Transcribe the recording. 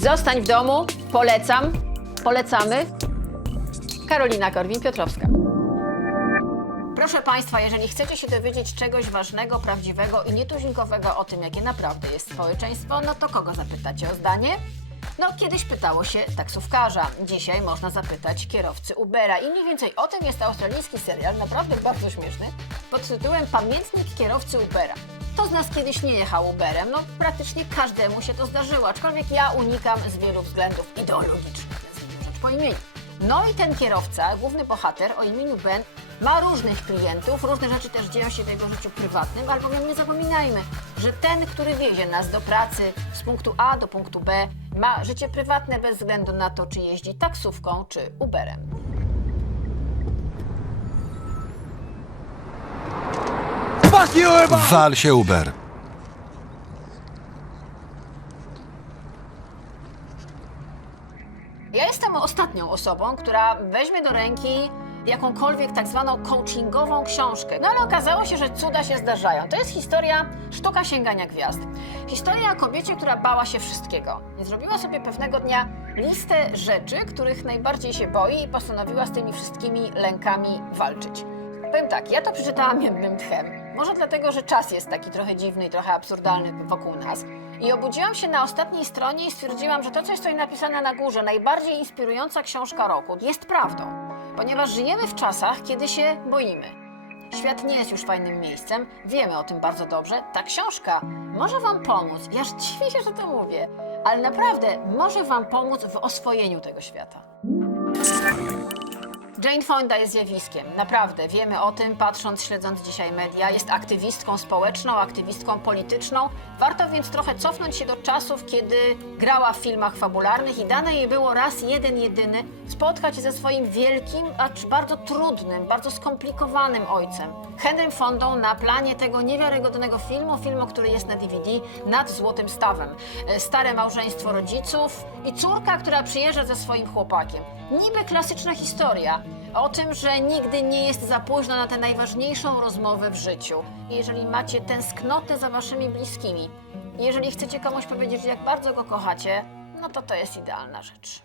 Zostań w domu, polecam, polecamy. Karolina Korwin-Piotrowska. Proszę Państwa, jeżeli chcecie się dowiedzieć czegoś ważnego, prawdziwego i nietuzinkowego o tym, jakie naprawdę jest społeczeństwo, no to kogo zapytacie o zdanie? No, kiedyś pytało się taksówkarza, dzisiaj można zapytać kierowcy Ubera. I mniej więcej o tym jest australijski serial, naprawdę bardzo śmieszny, pod tytułem Pamiętnik kierowcy Ubera. Kto z nas kiedyś nie jechał Uberem? No, praktycznie każdemu się to zdarzyło, aczkolwiek ja unikam z wielu względów ideologicznych, nazwijmy rzecz po imieniu. No i ten kierowca, główny bohater o imieniu Ben, ma różnych klientów, różne rzeczy też dzieją się w jego życiu prywatnym, albowiem nie zapominajmy, że ten, który wiezie nas do pracy z punktu A do punktu B, ma życie prywatne bez względu na to, czy jeździ taksówką czy Uberem. Wal się Uber. Ja jestem ostatnią osobą, która weźmie do ręki jakąkolwiek tak zwaną coachingową książkę. No ale okazało się, że cuda się zdarzają. To jest historia sztuka sięgania gwiazd. Historia o kobiecie, która bała się wszystkiego. I zrobiła sobie pewnego dnia listę rzeczy, których najbardziej się boi i postanowiła z tymi wszystkimi lękami walczyć. Powiem tak, ja to przeczytałam jednym tchem. Może dlatego, że czas jest taki trochę dziwny i trochę absurdalny wokół nas. I obudziłam się na ostatniej stronie i stwierdziłam, że to, co jest tutaj napisane na górze, najbardziej inspirująca książka roku, jest prawdą. Ponieważ żyjemy w czasach, kiedy się boimy. Świat nie jest już fajnym miejscem, wiemy o tym bardzo dobrze. Ta książka może Wam pomóc. Ja dziwię się, że to mówię, ale naprawdę może Wam pomóc w oswojeniu tego świata. Jane Fonda jest zjawiskiem. Naprawdę, wiemy o tym, patrząc, śledząc dzisiaj media. Jest aktywistką społeczną, aktywistką polityczną. Warto więc trochę cofnąć się do czasów, kiedy grała w filmach fabularnych i dane jej było raz jeden, jedyny spotkać się ze swoim wielkim, acz bardzo trudnym, bardzo skomplikowanym ojcem. Henrym Fondą na planie tego niewiarygodnego filmu, filmu, który jest na DVD, nad Złotym Stawem. E, Stare małżeństwo rodziców i córka, która przyjeżdża ze swoim chłopakiem. Niby klasyczna historia o tym, że nigdy nie jest za późno na tę najważniejszą rozmowę w życiu. Jeżeli macie tęsknotę za waszymi bliskimi, jeżeli chcecie komuś powiedzieć, jak bardzo go kochacie, no to to jest idealna rzecz.